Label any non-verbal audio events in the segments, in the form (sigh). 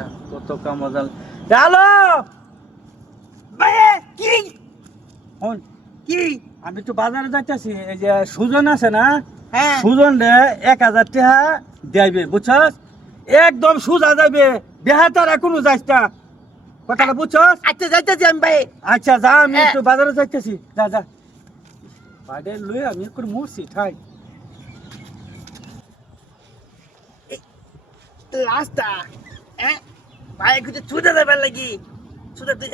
আচ্ছা কত কাম জাল হ্যালো কি? কি? আমি তো বাজারে যাইতেছি এই যে সুজন আছে না হ্যাঁ। সুজন রে এক হাজার টাকা দেবে বুঝছস? একদম সুজা যাবে বেহাতারা কোনো যাইস না। কথাটা বুঝছস? আচ্ছা যাইতেছি আমি ভাই। আচ্ছা যা আমি হ্যাঁ। একটু বাজারে যাইতেছি। যা যা। বাড়ি লই আমি একটু মরছি ঠাই। রাস্তা হ্যাঁ? ভাই কিছু ছুটে দেবার লাগি। ছুটে তুই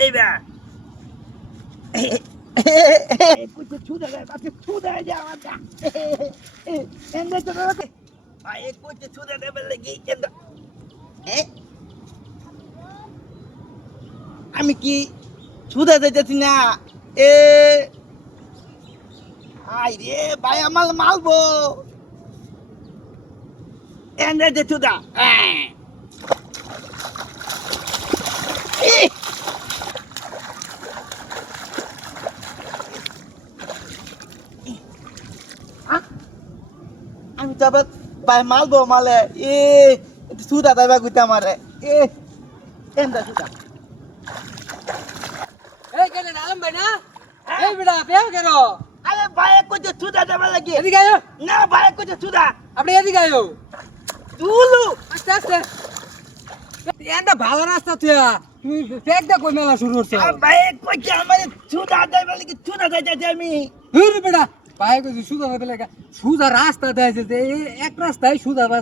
কিছু ছুটে দেয় বাকি ছুটে যায় আমার এনে তো ভাই কিছু ছুটে দেবার লাগি এনে আমি কি ছুটে যাইতেছি না? এ আই রে ভাই আমার মালবো এনে যে ছুটা হ্যাঁ। আমি তো আবার ভাই মালবো মালে। এ সুদা দাবা গুতা মারে এ এন্দা সুদা। এই কেন আলম ভাই না? এই বেটা পেও কেন? আরে ভাই কইতে সুদা দেবা লাগি। এদিকে আয়ো। না ভাই কইতে সুদা। আপনি এদিকে আয়ো। দুলু। আস্তে আস্তে। এটা ভালো রাস্তা তুই তুমি দা কই মেলা শুরু করছ? আর ভাই কইতে আমার সুদা দেবা লাগি সুদা যাইতে আমি। হুর বেটা ভাই কই সুদা হবে লাগা। সুদা রাস্তা দেয় যে এক রাস্তায় সুদা বা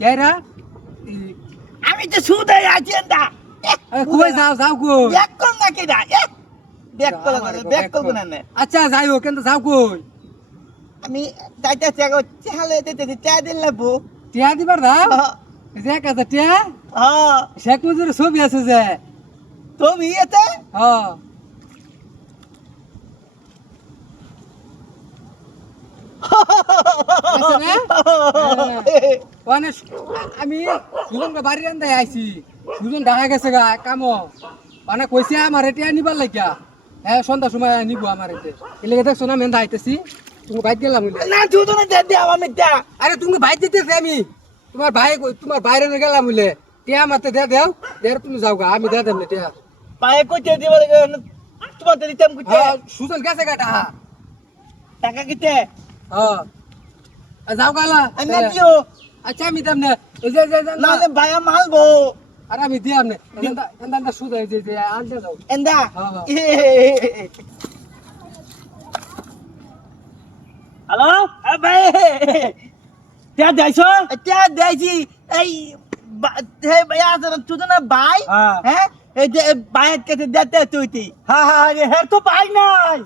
কেরা আমি তো সুদাই আছি এন্দা। কই যাও যাও কই ব্যাক কর না ব্যাক কর না ব্যাক কর না না। আচ্ছা যাই হোক কিন্তু যাও কই। আমি যাইতেছি আগে চালে দিতেছি চা দিল লাগবো। টিয়া দিবার দাও? যে টিয়া? হ্যাঁ। শেখ মুজির ছবি আছে যে? তুমি এতে? হ্যাঁ আছে না? মানে (laughs) আমি সুজন বাড়ি আন্দাই আইছি। সুজন ঢাকা গেছে গা কামো। মানে কইছে আমার এটা নিবার লাগিয়া। হ্যাঁ সন্ধ্যা সময় নিব আমার এতে এলাকা দেখছ না মেন্দা আইতেছি। তুমি বাইক গেলাম না দে আমার মিথ্যা আরে তুমি বাইক দিতেছি আমি। তোমার ভাই তোমার বাইরে গেলাম বলে টিয়া মারতে দে দেও। দে তুমি যাও গা আমি দে দেব না টিয়া। পায়ে কইতে দিব তোমার তো দিতাম কইতে হ্যাঁ, সুজন গেছে গা টাহা। টাকা কিতে? হ্যাঁ। যাও গালা আমি দিও আচ্ছা আমি দেব না এই যে যে যে না না ভাইয়া মালবো আরে আমি দিয়াম না এন্দা এন্দা এন্দা সুদ এই যে যে আনতে যাও এন্দা হ্যাঁ। ভাই টিয়া দেয়ছো এটা দেছি এই হে ভাইয়া তুই না ভাই হ্যাঁ। এই যে ভাইয়ের কাছে দিতে তুই হ্যাঁ হ্যাঁ হে তো পাই নাই